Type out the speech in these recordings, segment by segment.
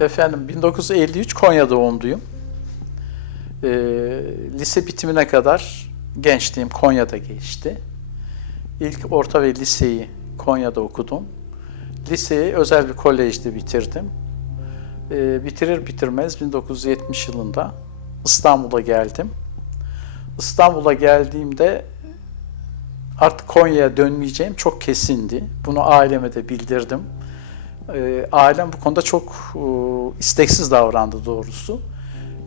Efendim 1953 Konya doğumluyum. Ee, lise bitimine kadar gençliğim Konya'da geçti. İlk orta ve liseyi Konya'da okudum. Liseyi özel bir kolejde bitirdim. Ee, bitirir bitirmez 1970 yılında İstanbul'a geldim. İstanbul'a geldiğimde artık Konya'ya dönmeyeceğim çok kesindi. Bunu aileme de bildirdim. Ee, ailem bu konuda çok e, isteksiz davrandı doğrusu.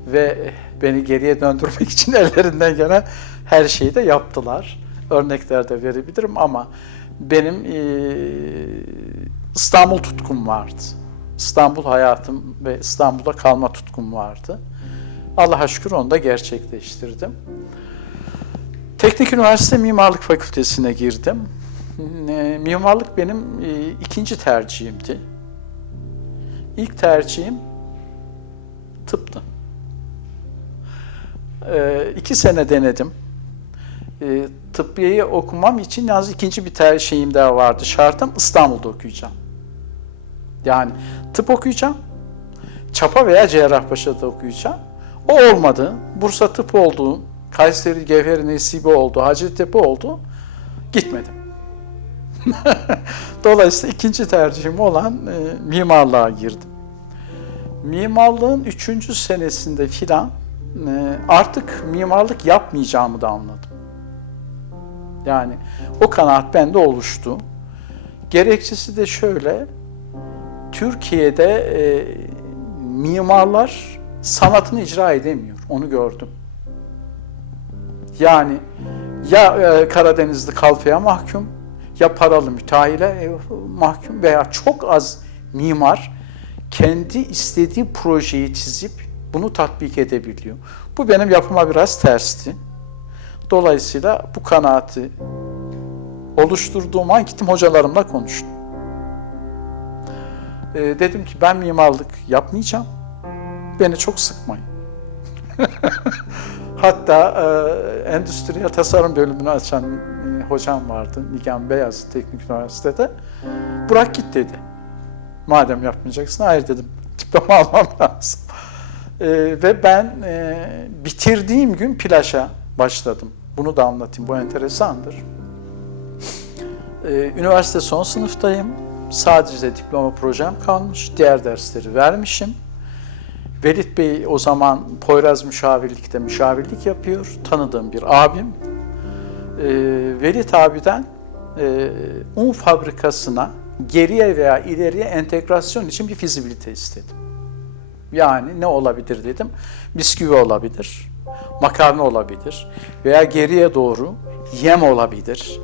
Ve beni geriye döndürmek için ellerinden gelen her şeyi de yaptılar. Örnekler de verebilirim ama benim e, İstanbul tutkum vardı. İstanbul hayatım ve İstanbul'da kalma tutkum vardı. Allah'a şükür onu da gerçekleştirdim. Teknik Üniversite Mimarlık Fakültesine girdim. E, Mimarlık benim e, ikinci tercihimdi. İlk tercihim tıptı. E, iki sene denedim. E, tıbbiyeyi okumam için yalnız ikinci bir ter şeyim daha vardı. Şartım İstanbul'da okuyacağım. Yani tıp okuyacağım. Çapa veya Cerrahpaşa'da okuyacağım. O olmadı. Bursa tıp oldu. Kayseri Gevheri Nesibi oldu. Hacettepe oldu. Gitmedim. Dolayısıyla ikinci tercihim olan e, mimarlığa girdim. Mimarlığın üçüncü senesinde filan e, artık mimarlık yapmayacağımı da anladım. Yani o kanaat bende oluştu. Gerekçesi de şöyle, Türkiye'de e, mimarlar sanatını icra edemiyor, onu gördüm. Yani ya e, Karadenizli kalfaya mahkum, ya paralı müteahhile e, mahkum veya çok az mimar kendi istediği projeyi çizip bunu tatbik edebiliyor. Bu benim yapıma biraz tersti. Dolayısıyla bu kanaati oluşturduğum an gittim hocalarımla konuştum. E, dedim ki ben mimarlık yapmayacağım. Beni çok sıkmayın. Hatta e, endüstriyel tasarım bölümünü açan hocam vardı. Nigan Beyaz Teknik Üniversitede. Bırak git dedi. Madem yapmayacaksın, hayır dedim. Diploma almam lazım. E, ve ben e, bitirdiğim gün plaja başladım. Bunu da anlatayım, bu enteresandır. E, üniversite son sınıftayım. Sadece diploma projem kalmış. Diğer dersleri vermişim. Velit Bey o zaman Poyraz Müşavirlik'te müşavirlik yapıyor. Tanıdığım bir abim. E, Velit abiden e, un fabrikasına geriye veya ileriye entegrasyon için bir fizibilite istedim. Yani ne olabilir dedim. Bisküvi olabilir, makarna olabilir veya geriye doğru yem olabilir.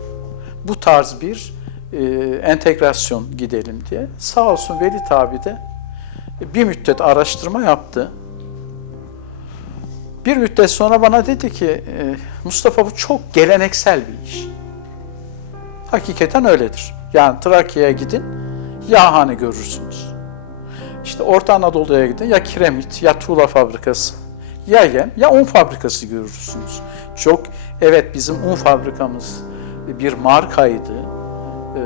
Bu tarz bir e, entegrasyon gidelim diye. Sağ olsun Velit abi de bir müddet araştırma yaptı. Bir müddet sonra bana dedi ki e, Mustafa bu çok geleneksel bir iş. Hakikaten öyledir. Yani Trakya'ya gidin yağhane görürsünüz. İşte Orta Anadolu'ya gidin ya kiremit ya tuğla fabrikası ya yem ya un fabrikası görürsünüz. Çok evet bizim un fabrikamız bir markaydı. Ee,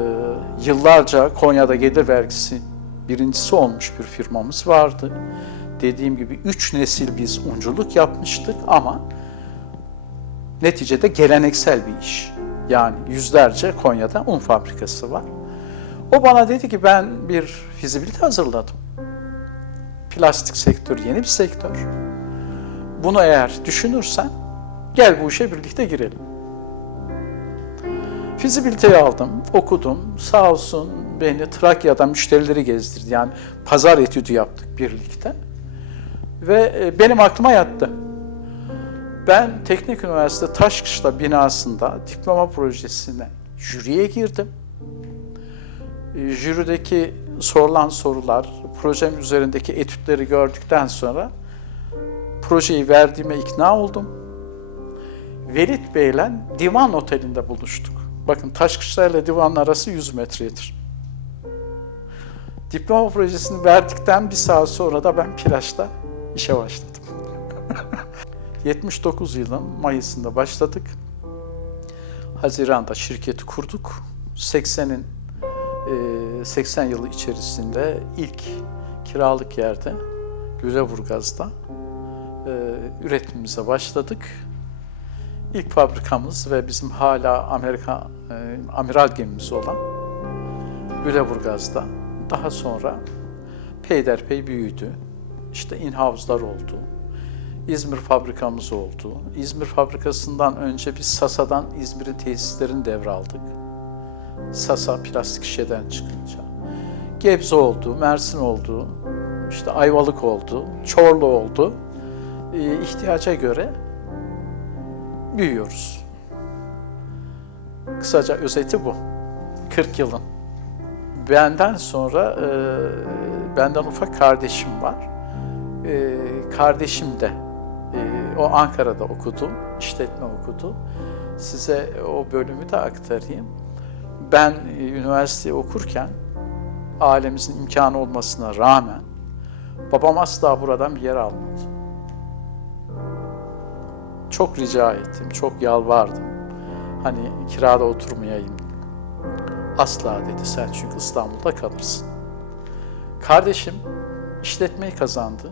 yıllarca Konya'da gelir vergisi birincisi olmuş bir firmamız vardı. Dediğim gibi üç nesil biz unculuk yapmıştık ama neticede geleneksel bir iş. Yani yüzlerce Konya'da un fabrikası var. O bana dedi ki ben bir fizibilite hazırladım. Plastik sektör yeni bir sektör. Bunu eğer düşünürsen gel bu işe birlikte girelim. Fizibiliteyi aldım, okudum. Sağ olsun beni Trakya'da müşterileri gezdirdi. Yani pazar etüdü yaptık birlikte. Ve benim aklıma yattı. Ben Teknik Üniversite Taşkışla binasında diploma projesine jüriye girdim. Jürideki sorulan sorular, projem üzerindeki etütleri gördükten sonra projeyi verdiğime ikna oldum. Velit Bey'le Divan Oteli'nde buluştuk. Bakın Taşkışla ile Divan arası 100 metredir. Diploma projesini verdikten bir saat sonra da ben plajda işe başladım. 79 yılın Mayıs'ında başladık. Haziran'da şirketi kurduk. 80'in 80 yılı içerisinde ilk kiralık yerde Lüleburgaz'da e, üretimimize başladık. İlk fabrikamız ve bizim hala Amerika e, amiral gemimiz olan Lüleburgaz'da. Daha sonra peyderpey büyüdü. İşte in-house'lar oldu. İzmir fabrikamız oldu. İzmir fabrikasından önce biz Sasa'dan İzmir'in tesislerini devraldık. Sasa plastik şişeden çıkınca. Gebze oldu, Mersin oldu, işte Ayvalık oldu, Çorlu oldu. Ee, ihtiyaca göre büyüyoruz. Kısaca özeti bu. 40 yılın. Benden sonra e, benden ufak kardeşim var. E, kardeşim de e, o Ankara'da okudu, işletme okudu. Size o bölümü de aktarayım. Ben e, üniversite okurken ailemizin imkanı olmasına rağmen babam asla buradan bir yer almadı. Çok rica ettim, çok yalvardım. Hani kirada oturmayayım. Asla dedi sen çünkü İstanbul'da kalırsın. Kardeşim işletmeyi kazandı.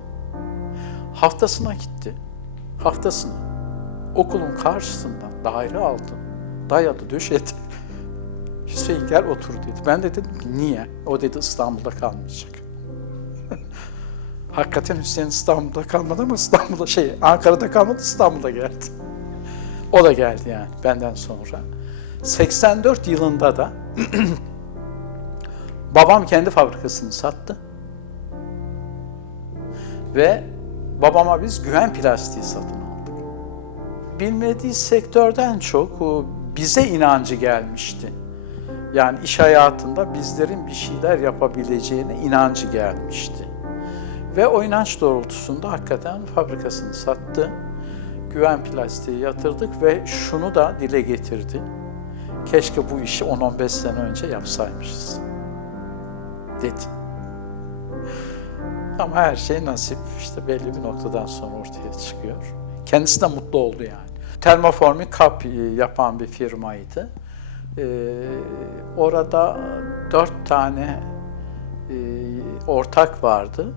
Haftasına gitti. Haftasına. Okulun karşısından daire aldı. Dayadı, döşedi. Hüseyin gel otur dedi. Ben de dedim ki niye? O dedi İstanbul'da kalmayacak. Hakikaten Hüseyin İstanbul'da kalmadı ama İstanbul'da şey Ankara'da kalmadı İstanbul'da geldi. O da geldi yani benden sonra. 84 yılında da babam kendi fabrikasını sattı. Ve babama biz güven plastiği satın aldık. Bilmediği sektörden çok bize inancı gelmişti. Yani iş hayatında bizlerin bir şeyler yapabileceğine inancı gelmişti. Ve o inanç doğrultusunda hakikaten fabrikasını sattı. Güven plastiği yatırdık ve şunu da dile getirdi. Keşke bu işi 10-15 sene önce yapsaymışız. Dedi. Ama her şey nasip. işte belli bir noktadan sonra ortaya çıkıyor. Kendisi de mutlu oldu yani. Termoformik kap yapan bir firmaydı. Ee, orada dört tane e, ortak vardı.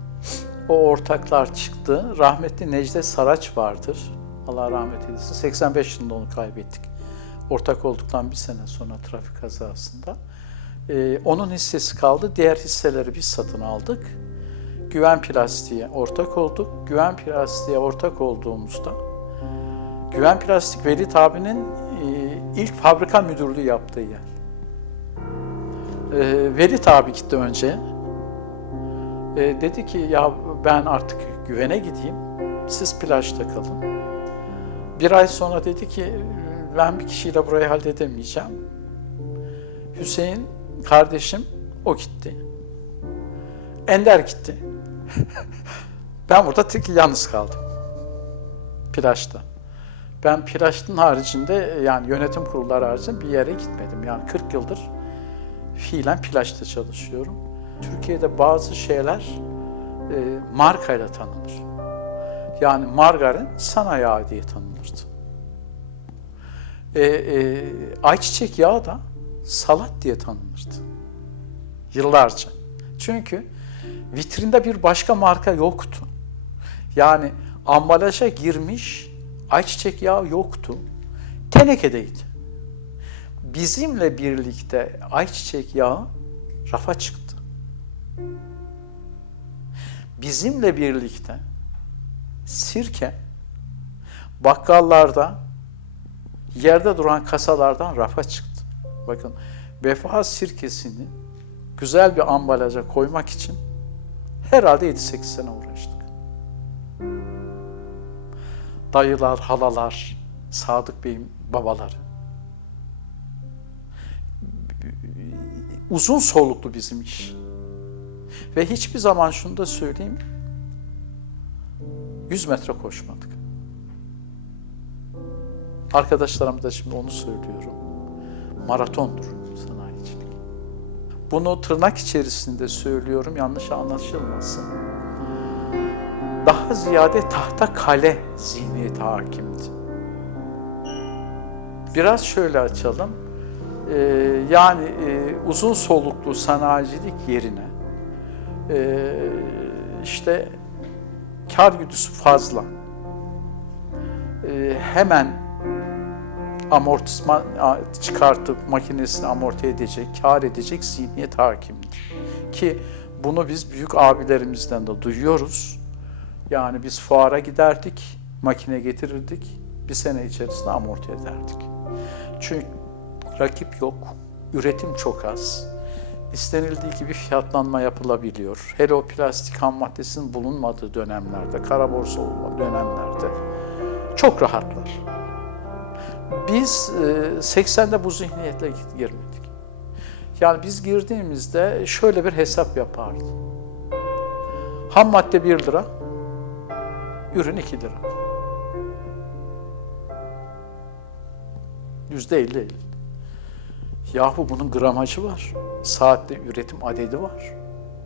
O ortaklar çıktı. Rahmetli Necdet Saraç vardır. Allah rahmet eylesin. 85 yılında onu kaybettik. Ortak olduktan bir sene sonra trafik kazasında. Ee, onun hissesi kaldı. Diğer hisseleri biz satın aldık. Güven Plastik'e ortak olduk. Güven Plastik'e ortak olduğumuzda Güven Plastik Veli abinin e, ilk fabrika müdürlüğü yaptığı yer. E, Veli abi gitti önce. E, dedi ki ya ben artık güvene gideyim. Siz plajda kalın. Bir ay sonra dedi ki ben bir kişiyle burayı halledemeyeceğim. Hüseyin kardeşim o gitti. Ender gitti. ben burada tek yalnız kaldım. Plajda. Ben Plaj'ın haricinde yani yönetim kurulları haricinde bir yere gitmedim. Yani 40 yıldır fiilen Plaj'da çalışıyorum. Türkiye'de bazı şeyler e, markayla tanınır. Yani margarin sana yağı diye tanınırdı. E, e, ayçiçek yağı da salat diye tanınırdı. Yıllarca. Çünkü vitrinde bir başka marka yoktu. Yani ambalaja girmiş ayçiçek yağı yoktu. Tenekedeydi. Bizimle birlikte ayçiçek yağı rafa çıktı. Bizimle birlikte sirke bakkallarda yerde duran kasalardan rafa çıktı. Bakın vefa sirkesini güzel bir ambalaja koymak için herhalde 7-8 sene uğraştık. Dayılar, halalar, Sadık Bey'in babaları. Uzun soluklu bizim iş. Ve hiçbir zaman şunu da söyleyeyim, 100 metre koşmadık. Arkadaşlarım da şimdi onu söylüyorum. Maratondur. Bunu tırnak içerisinde söylüyorum, yanlış anlaşılmasın. Daha ziyade tahta kale zihniyeti hakimdi. Biraz şöyle açalım. Ee, yani e, uzun soluklu sanayicilik yerine e, işte kar güdüsü fazla. E, hemen amortisman çıkartıp makinesini amorti edecek, kar edecek zihniyet hakimdir. Ki bunu biz büyük abilerimizden de duyuyoruz. Yani biz fuara giderdik, makine getirirdik, bir sene içerisinde amorti ederdik. Çünkü rakip yok, üretim çok az. İstenildiği gibi fiyatlanma yapılabiliyor. Hele o plastik ham maddesinin bulunmadığı dönemlerde, kara borsa dönemlerde çok rahatlar. Biz e, 80'de bu zihniyetle girmedik. Yani biz girdiğimizde şöyle bir hesap yapardı. Ham madde 1 lira, ürün 2 lira. Yüzde 50 50. Yahu bunun gramajı var. Saatte üretim adedi var.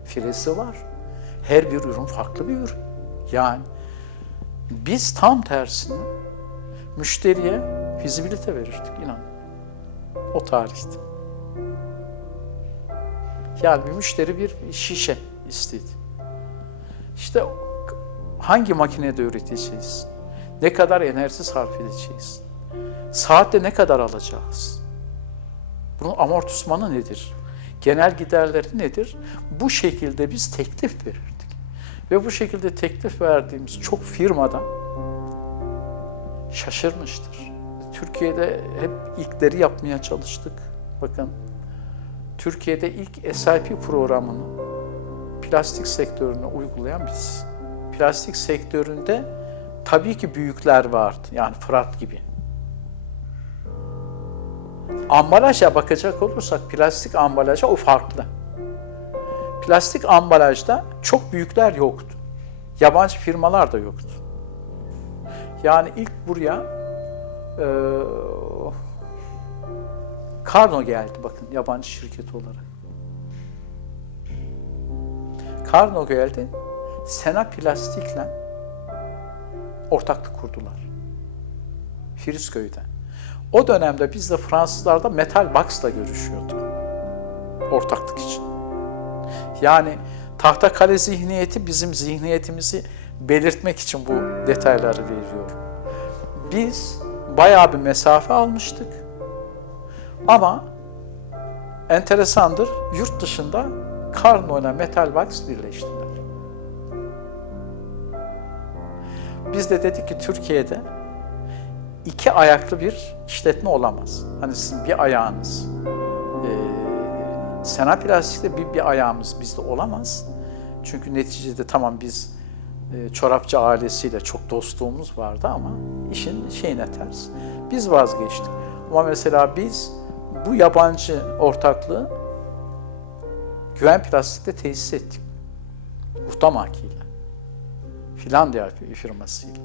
Firesi var. Her bir ürün farklı bir ürün. Yani biz tam tersine müşteriye fizibilite verirdik inan. O tarihte. Yani bir müşteri bir şişe istedi. İşte hangi makinede üreteceğiz? Ne kadar enerji sarf edeceğiz? Saatte ne kadar alacağız? Bunun amortismanı nedir? Genel giderleri nedir? Bu şekilde biz teklif verirdik. Ve bu şekilde teklif verdiğimiz çok firmadan şaşırmıştır. Türkiye'de hep ilkleri yapmaya çalıştık. Bakın, Türkiye'de ilk SIP programını plastik sektörüne uygulayan biz. Plastik sektöründe tabii ki büyükler vardı. Yani Fırat gibi. Ambalaja bakacak olursak plastik ambalaja o farklı. Plastik ambalajda çok büyükler yoktu. Yabancı firmalar da yoktu. Yani ilk buraya e, Karno geldi bakın yabancı şirket olarak. Karno geldi. Sena Plastik'le ortaklık kurdular. Frisköy'den. O dönemde biz de Fransızlarda Metal Box'la görüşüyorduk. Ortaklık için. Yani tahta kale zihniyeti bizim zihniyetimizi belirtmek için bu detayları veriyorum. Biz bayağı bir mesafe almıştık. Ama enteresandır, yurt dışında Carno ile Metal Box birleştiler. Biz de dedik ki Türkiye'de iki ayaklı bir işletme olamaz. Hani sizin bir ayağınız e, Sena Plastik'te bir, bir ayağımız bizde olamaz. Çünkü neticede tamam biz çorapçı ailesiyle çok dostluğumuz vardı ama işin şeyine ters. Biz vazgeçtik. Ama mesela biz bu yabancı ortaklığı Güven Plastik'te tesis ettik. Huhtamaki ile. Finlandiya firmasıyla.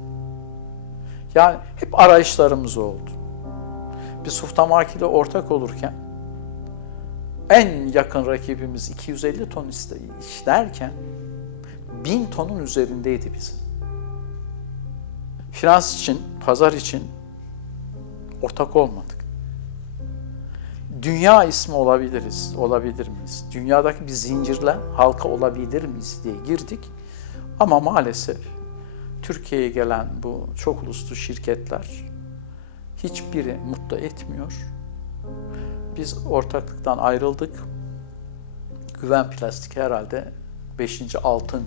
Yani hep arayışlarımız oldu. Biz Huhtamaki ile ortak olurken en yakın rakibimiz 250 ton işlerken 1000 tonun üzerindeydi bizim. Finans için, pazar için ortak olmadık. Dünya ismi olabiliriz, olabilir miyiz? Dünyadaki bir zincirle halka olabilir miyiz diye girdik. Ama maalesef Türkiye'ye gelen bu çok uluslu şirketler hiçbiri mutlu etmiyor. Biz ortaklıktan ayrıldık. Güven Plastik herhalde 5. 6.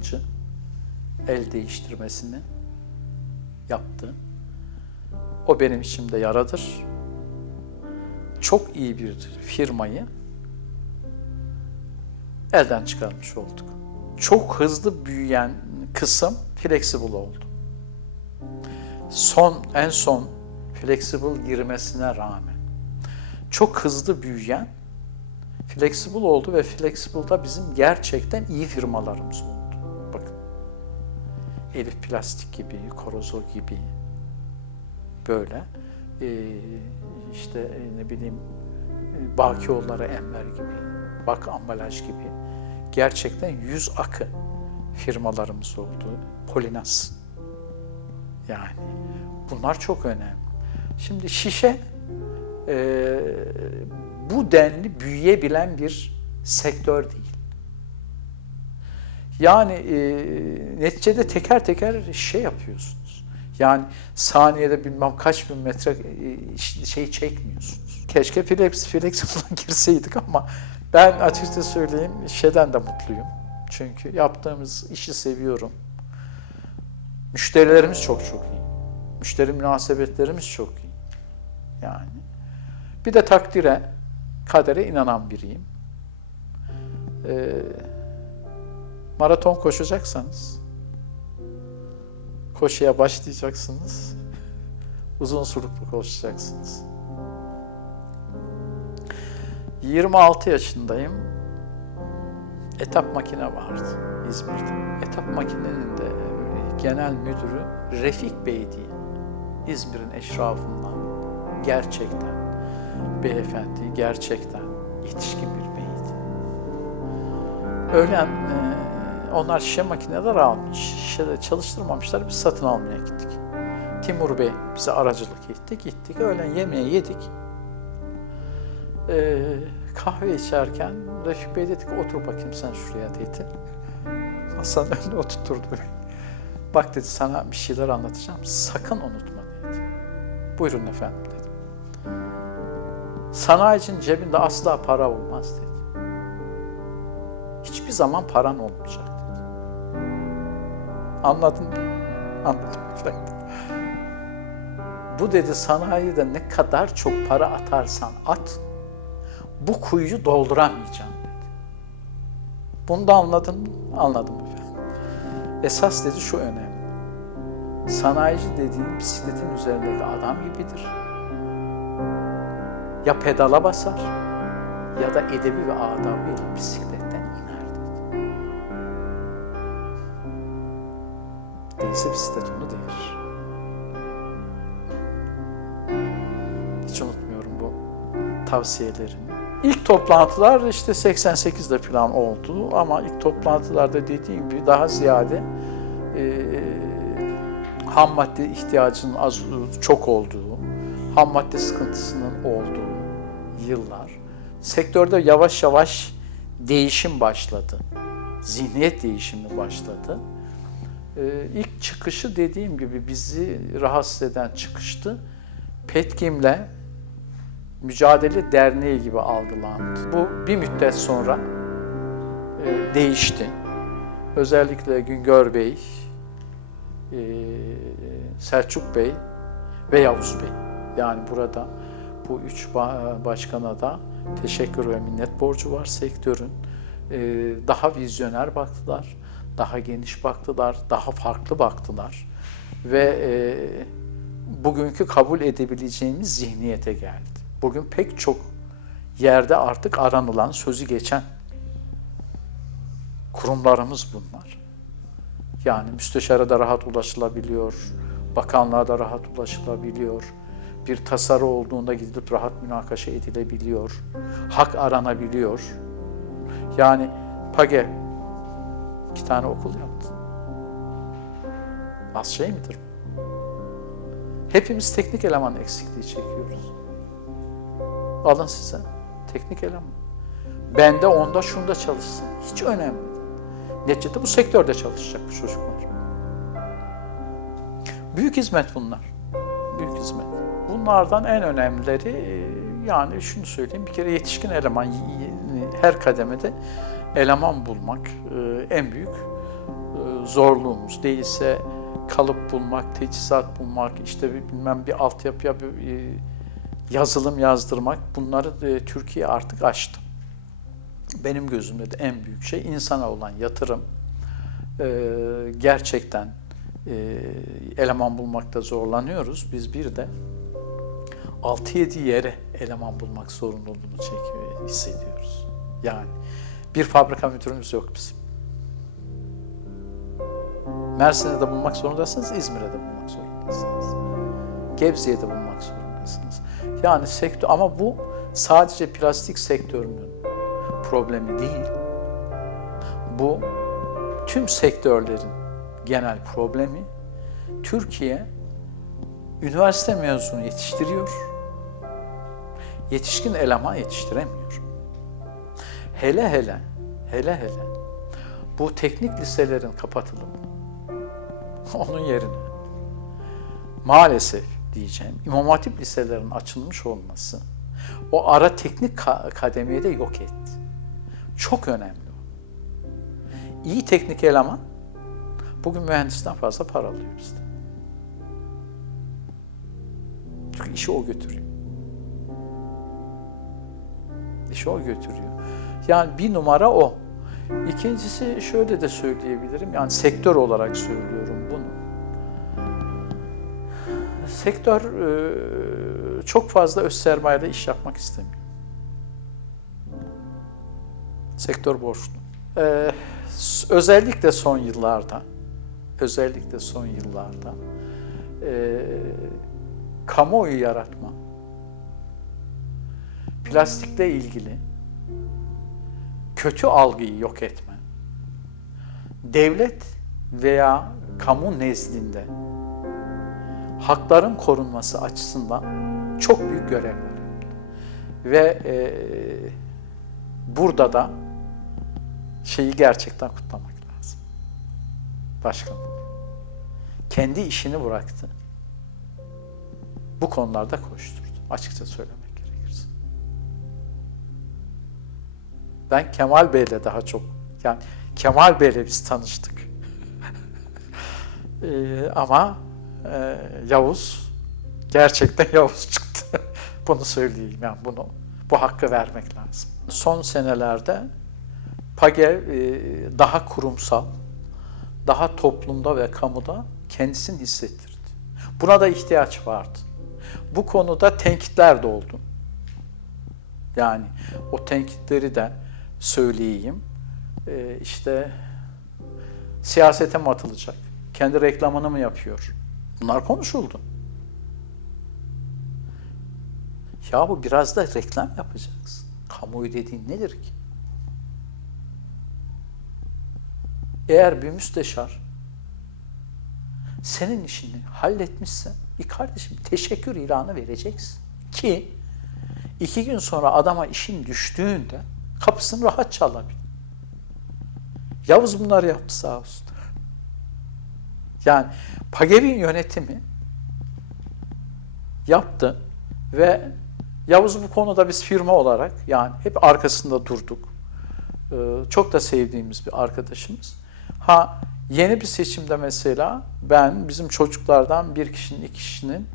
el değiştirmesini yaptı. O benim içimde yaradır. Çok iyi bir firmayı elden çıkarmış olduk. Çok hızlı büyüyen kısım flexible oldu. Son en son flexible girmesine rağmen çok hızlı büyüyen flexible oldu ve flexible'da bizim gerçekten iyi firmalarımız oldu. Bakın. Elif Plastik gibi, Korozo gibi böyle ee, işte e, ne bileyim e, Bakioğulları Enver gibi, Bak Ambalaj gibi gerçekten yüz akı firmalarımız oldu. Polinas. Yani bunlar çok önemli. Şimdi şişe e, bu denli büyüyebilen bir sektör değil. Yani e, neticede teker teker şey yapıyorsunuz. Yani saniyede bilmem kaç bin metre e, şey çekmiyorsunuz. Keşke flex, flexible girseydik ama ben açıkça söyleyeyim şeyden de mutluyum. Çünkü yaptığımız işi seviyorum. Müşterilerimiz çok çok iyi. Müşteri münasebetlerimiz çok iyi. Yani. Bir de takdire, kadere inanan biriyim. Ee, maraton koşacaksanız, koşuya başlayacaksınız, uzun soluklu koşacaksınız. 26 yaşındayım. Etap makine vardı İzmir'de. Etap makinenin de genel müdürü Refik Bey diye. İzmir'in eşrafından gerçekten beyefendi, gerçekten yetişkin bir beydi. Öğlen e, onlar şişe makineler almış, şişede çalıştırmamışlar, biz satın almaya gittik. Timur Bey bize aracılık etti, gittik. Öğlen yemeği yedik. Ee, kahve içerken Refik Bey dedi ki otur bakayım sen şuraya dedi. Masanın önüne oturtturdu beni. Bak dedi sana bir şeyler anlatacağım. Sakın unutma dedi. Buyurun efendim dedim. Sanayicinin cebinde asla para olmaz dedi. Hiçbir zaman paran olmayacak dedi. Anladın mı? Anladım efendim. Bu dedi sanayide ne kadar çok para atarsan at, bu kuyuyu dolduramayacaksın dedi. Bunu da anladın mı? Anladım efendim. Esas dedi şu önemli. Sanayici dediğin bisikletin üzerindeki adam gibidir. Ya pedala basar ya da edebi ve adabıyla bisikletten iner dedi. Değilse bisiklet onu devirir. Hiç unutmuyorum bu tavsiyelerini. İlk toplantılar işte 88'de falan oldu ama ilk toplantılarda dediğim gibi daha ziyade e, ham madde ihtiyacının az çok olduğu, ham madde sıkıntısının olduğu yıllar. Sektörde yavaş yavaş değişim başladı. Zihniyet değişimi başladı. Ee, ilk çıkışı dediğim gibi bizi rahatsız eden çıkıştı. Petkim'le Mücadele Derneği gibi algılandı. Bu bir müddet sonra e, değişti. Özellikle Güngör Bey, e, Selçuk Bey ve Yavuz Bey. Yani burada bu üç ba- başkana da teşekkür ve minnet borcu var sektörün. E, daha vizyoner baktılar, daha geniş baktılar, daha farklı baktılar ve e, bugünkü kabul edebileceğimiz zihniyete geldi. Bugün pek çok yerde artık aranılan, sözü geçen kurumlarımız bunlar. Yani müsteşara da rahat ulaşılabiliyor, bakanlığa da rahat ulaşılabiliyor. Bir tasarı olduğunda gidip rahat münakaşa edilebiliyor. Hak aranabiliyor. Yani PAGE iki tane okul yaptı. Az şey midir? Hepimiz teknik eleman eksikliği çekiyoruz. Alın size teknik eleman. Bende onda şunda çalışsın. Hiç önemli değil. Neticede bu sektörde çalışacak bu çocuklar. Büyük hizmet bunlar. Büyük hizmet. Bunlardan en önemlileri e, yani şunu söyleyeyim bir kere yetişkin eleman her kademede eleman bulmak e, en büyük e, zorluğumuz. Değilse kalıp bulmak, teçhizat bulmak, işte bilmem bir altyapıya bir yazılım yazdırmak bunları Türkiye artık aştı. Benim gözümde de en büyük şey insana olan yatırım. Gerçekten eleman bulmakta zorlanıyoruz. Biz bir de 6-7 yere eleman bulmak zorunluluğunu çekiyor, hissediyoruz. Yani bir fabrika müdürümüz yok bizim. Mersin'de de bulmak zorundasınız, İzmir'de de bulmak zorundasınız. Gebze'ye de bulmak zorundasınız. Yani sektör ama bu sadece plastik sektörünün problemi değil. Bu tüm sektörlerin genel problemi. Türkiye üniversite mezunu yetiştiriyor. Yetişkin eleman yetiştiremiyor. Hele hele, hele hele bu teknik liselerin kapatılıp onun yerine maalesef diyeceğim İmam Hatip liselerinin açılmış olması o ara teknik ka- de yok etti. Çok önemli. İyi teknik eleman bugün mühendisten fazla para alıyor bizde. Çünkü işi o götürüyor. İşi o götürüyor. Yani bir numara o. İkincisi şöyle de söyleyebilirim. Yani sektör olarak söylüyorum bunu. Sektör e, çok fazla öz sermayeyle iş yapmak istemiyor. Sektör borçlu. E, özellikle son yıllarda, özellikle son yıllarda e, kamuoyu yaratma, plastikle ilgili kötü algıyı yok etme, devlet veya kamu nezdinde hakların korunması açısından çok büyük yaptı. Ve e, burada da şeyi gerçekten kutlamak lazım. Başkan. Kendi işini bıraktı. Bu konularda koşturdu. Açıkça söylemek Ben Kemal Bey'le daha çok, yani Kemal Bey'le biz tanıştık. Ee, ama e, Yavuz gerçekten Yavuz çıktı. bunu söyleyeyim yani bunu bu hakkı vermek lazım. Son senelerde PAGE e, daha kurumsal, daha toplumda ve kamuda kendisini hissettirdi. Buna da ihtiyaç vardı. Bu konuda tenkitler de oldu. Yani o tenkitleri de söyleyeyim. Ee, işte siyasete mi atılacak? Kendi reklamını mı yapıyor? Bunlar konuşuldu. Ya bu biraz da reklam yapacaksın. Kamuoyu dediğin nedir ki? Eğer bir müsteşar senin işini halletmişse bir kardeşim teşekkür ilanı vereceksin. Ki iki gün sonra adama işin düştüğünde kapısını rahat çalabilir. Yavuz bunları yaptı sağ olsun. Yani Pagev'in yönetimi yaptı ve Yavuz bu konuda biz firma olarak yani hep arkasında durduk. Ee, çok da sevdiğimiz bir arkadaşımız. Ha yeni bir seçimde mesela ben bizim çocuklardan bir kişinin iki kişinin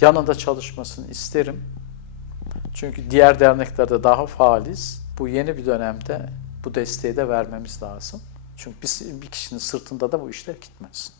yanında çalışmasını isterim. Çünkü diğer derneklerde daha faaliz. Bu yeni bir dönemde bu desteği de vermemiz lazım. Çünkü biz, bir kişinin sırtında da bu işler gitmez.